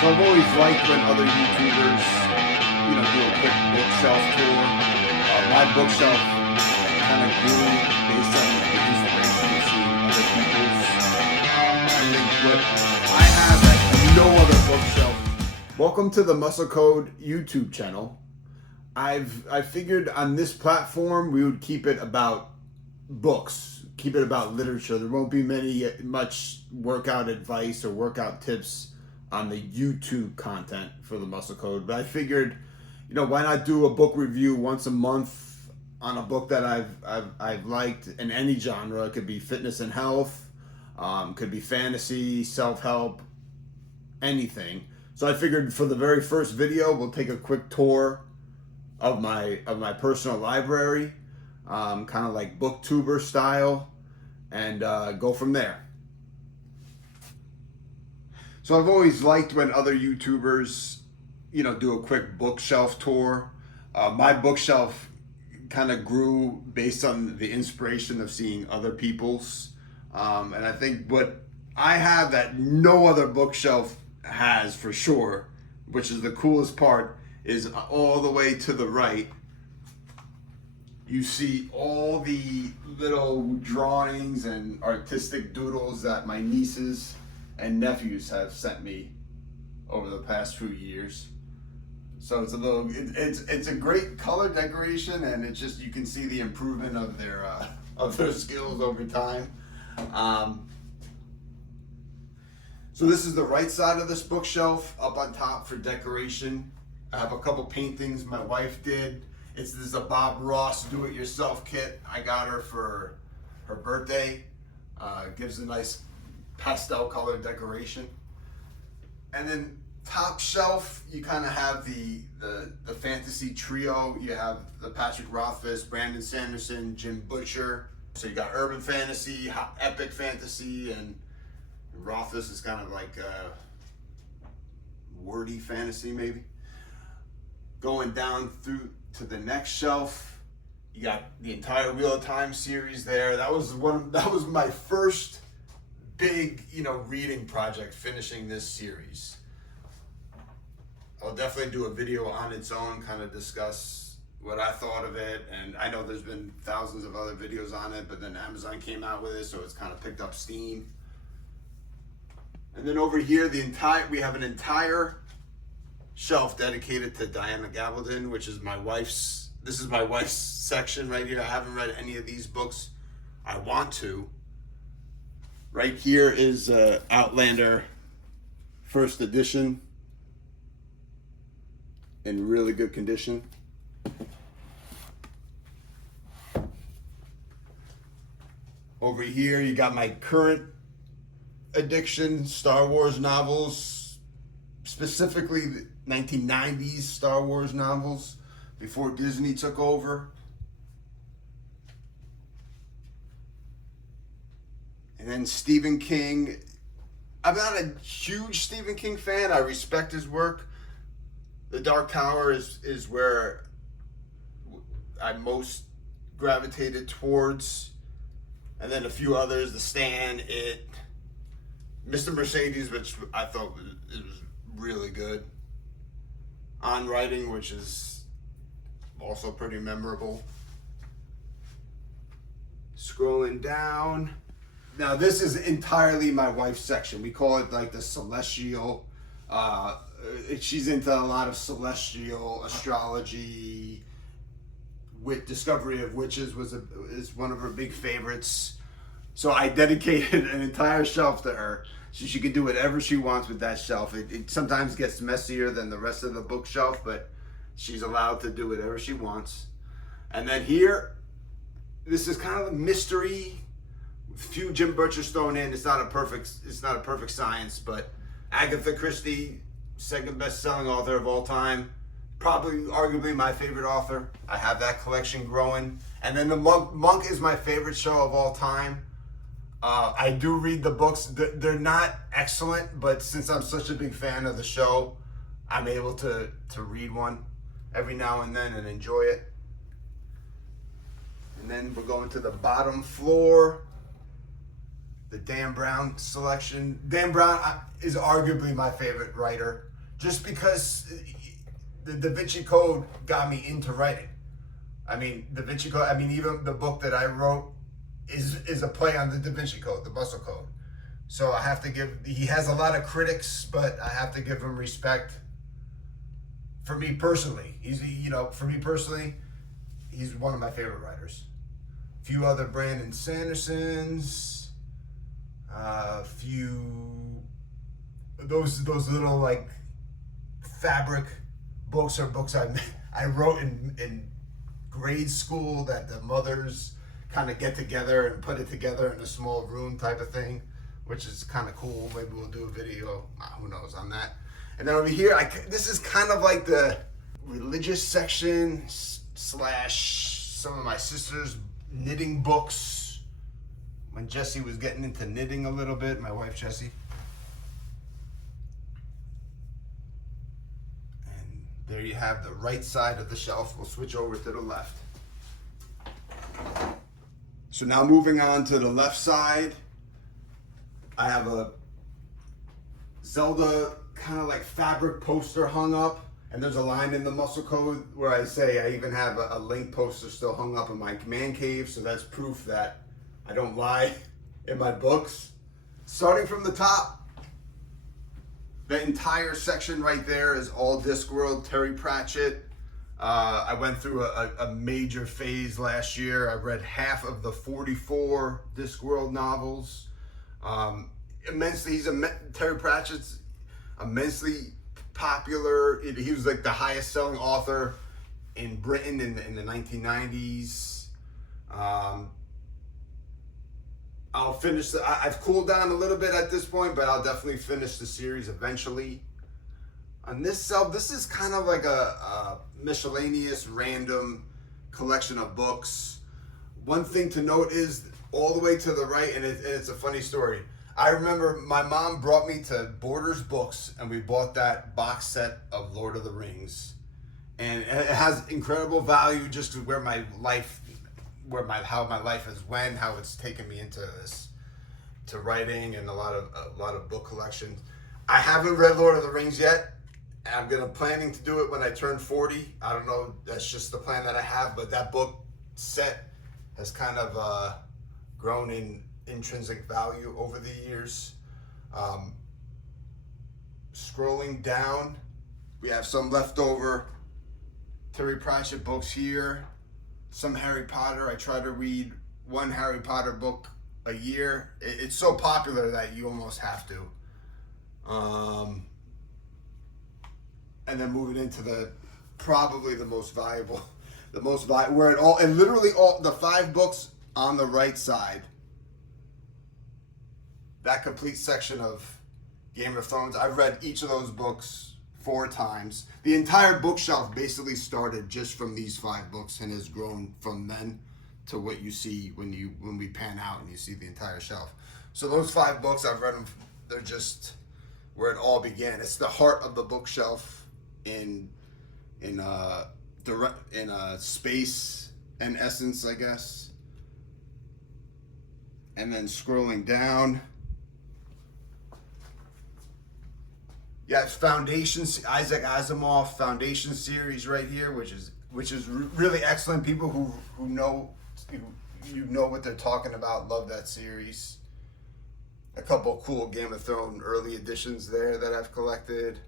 So I've always liked when other YouTubers, do a quick bookshelf tour. My bookshelf kind of grew based on the inspiration of seeing other people's. I think what I have at no other bookshelf. Welcome to the Muscle Code YouTube channel. I figured on this platform we would keep it about books, keep it about literature. There won't be much workout advice or workout tips on the YouTube content for the Muscle Code, but I figured, why not do a book review once a month on a book that I've liked in any genre. It could be fitness and health, could be fantasy, self-help, anything. So I figured for the very first video, we'll take a quick tour of my personal library, kind of like booktuber style, and go from there. So I've always liked when other YouTubers, do a quick bookshelf tour. My bookshelf kind of grew based on the inspiration of seeing other people's. And I think what I have that no other bookshelf has for sure, which is the coolest part, is all the way to the right. You see all the little drawings and artistic doodles that my nieces and nephews have sent me over the past few years. So it's a great color decoration, and it's just, you can see the improvement of their skills over time. So this is the right side of this bookshelf. Up on top for decoration, I have a couple paintings my wife did. This is a Bob Ross do-it-yourself kit I got her for her birthday. Gives a nice pastel color decoration. And then top shelf, you kind of have the fantasy trio. You have the Patrick Rothfuss, Brandon Sanderson, Jim Butcher. So you got urban fantasy, epic fantasy, and Rothfuss is kind of like wordy fantasy maybe. Going down through to the next shelf, you got the entire Wheel of Time series there. That was my first big, reading project, finishing this series. I'll definitely do a video on its own, kind of discuss what I thought of it. And I know there's been thousands of other videos on it, but then Amazon came out with it, so it's kind of picked up steam. And then over here, we have an entire shelf dedicated to Diana Gabaldon, which is this is my wife's section right here. I haven't read any of these books. I want to. Right here is Outlander first edition in really good condition. Over here you got my current addiction, Star Wars novels, specifically the 1990s Star Wars novels before Disney took over. And then Stephen King. I'm not a huge Stephen King fan. I respect his work. The Dark Tower is where I most gravitated towards. And then a few others, The Stand, It, Mr. Mercedes, which I thought was really good. On Writing, which is also pretty memorable. Scrolling down. Now this is entirely my wife's section. We call it like the celestial. She's into a lot of celestial astrology. Discovery of Witches is one of her big favorites. So I dedicated an entire shelf to her. So she can do whatever she wants with that shelf. It sometimes gets messier than the rest of the bookshelf, but she's allowed to do whatever she wants. And then here, this is kind of a mystery. Few Jim Butchers thrown in. It's not a perfect science, but Agatha Christie, second best-selling author of all time, probably arguably my favorite author. I have that collection growing. And then the Monk is my favorite show of all time. I do read the books. They're not excellent, but since I'm such a big fan of the show, I'm able to read one every now and then and enjoy it. And then we're going to the bottom floor. the Dan Brown selection. Dan Brown is arguably my favorite writer, just because the Da Vinci Code got me into writing. I mean, Da Vinci Code, I mean, even the book that I wrote is a play on the Da Vinci Code, the Muscle Code. So I have to he has a lot of critics, but I have to give him respect. For me personally, he's one of my favorite writers. A few other Brandon Sandersons, a few those little like fabric books I wrote in grade school that the mothers kind of get together and put it together in a small room type of thing, which is kind of cool. Maybe we'll do a video, who knows, on that. And then over here, this is kind of like the religious section / some of my sister's knitting books. When Jessie was getting into knitting a little bit, my wife Jessie. And there you have the right side of the shelf. We'll switch over to the left. So now moving on to the left side, I have a Zelda kind of like fabric poster hung up, and there's a line in the Muscle Code where I say I even have a Link poster still hung up in my man cave, so that's proof that I don't lie in my books. Starting from the top, the entire section right there is all Discworld, Terry Pratchett. I went through a major phase last year. I read half of the 44 Discworld novels. Immensely, Terry Pratchett's immensely popular. He was like the highest selling author in Britain in the 1990s. I'll finish, I've cooled down a little bit at this point, but I'll definitely finish the series eventually. On this shelf, this is kind of like a miscellaneous random collection of books. One thing to note is all the way to the right, and it's a funny story. I remember my mom brought me to Borders Books, and we bought that box set of Lord of the Rings. And it has incredible value just to how my life has went, how it's taken me into this, to writing and a lot of book collections. I haven't read Lord of the Rings yet. I'm planning to do it when I turn 40. I don't know, that's just the plan that I have, but that book set has kind of grown in intrinsic value over the years. Scrolling down, we have some leftover Terry Pratchett books here, some Harry Potter. I try to read one Harry Potter book a year. It's so popular that you almost have to. And then moving into probably the most valuable, where it all, and literally all the 5 books on the right side, that complete section of Game of Thrones. I've read each of those books 4 times. The entire bookshelf basically started just from these 5 books and has grown from then to what you see when we pan out and you see the entire shelf. So those 5 books, I've read them. They're just where it all began. It's the heart of the bookshelf in space and essence, I guess. And then scrolling down, yeah, it's Isaac Asimov Foundation series right here, which is really excellent. People who know what they're talking about love that series. A couple of cool Game of Thrones early editions there that I've collected.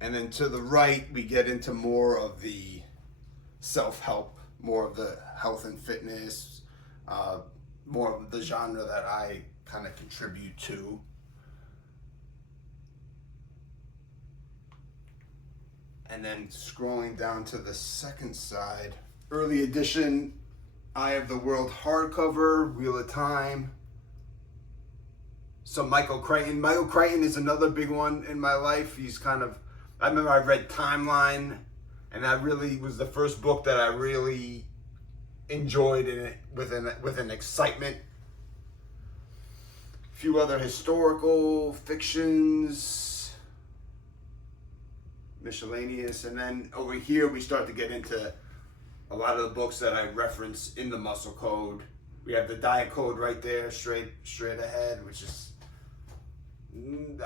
And then to the right, we get into more of the self-help, more of the health and fitness, more of the genre that I kind of contribute to. And then scrolling down to the second side, early edition, Eye of the World hardcover, Wheel of Time. So Michael Crichton. Michael Crichton is another big one in my life. He's I remember I read Timeline, and that really was the first book that I really enjoyed with an excitement. A few other historical fictions, miscellaneous, and then over here we start to get into a lot of the books that I reference in the Muscle Code. We have the diet code right there, straight ahead, which is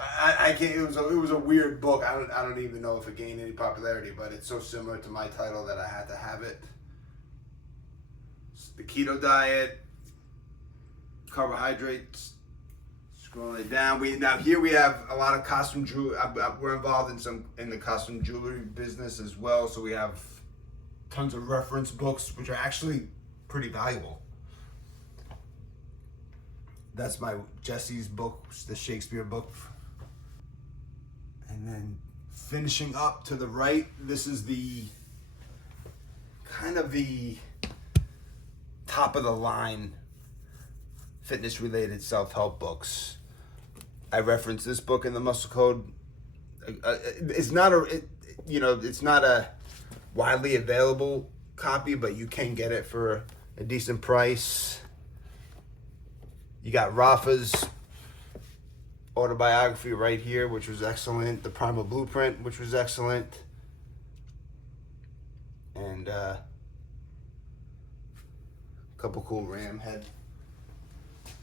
I can't. It was a weird book. I don't even know if it gained any popularity, but it's so similar to my title that I had to have it. The keto diet, carbohydrates. Scrolling it down. Here we have a lot of costume jewelry. We're involved in the costume jewelry business as well, so we have tons of reference books, which are actually pretty valuable. That's my Jesse's book, the Shakespeare book. And then finishing up to the right, this is the kind of the top of the line fitness related self-help books. I reference this book in the Muscle Code. It's not a widely available copy, but you can get it for a decent price. You got Rafa's autobiography right here, which was excellent. The Primal Blueprint, which was excellent. And a couple cool ram head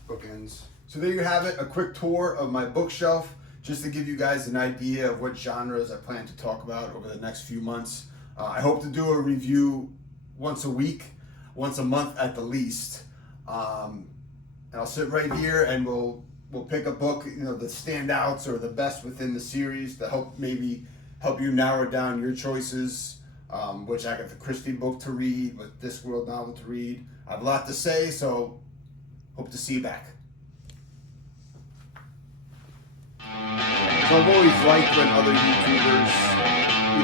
bookends. So there you have it, a quick tour of my bookshelf, just to give you guys an idea of what genres I plan to talk about over the next few months. I hope to do a review once a week, once a month at the least. And I'll sit right here and we'll pick a book, the standouts or the best within the series to help you narrow down your choices. Which I got the Christie book to read, with Discworld novel to read. I have a lot to say, so hope to see you back. So I've always liked when other YouTubers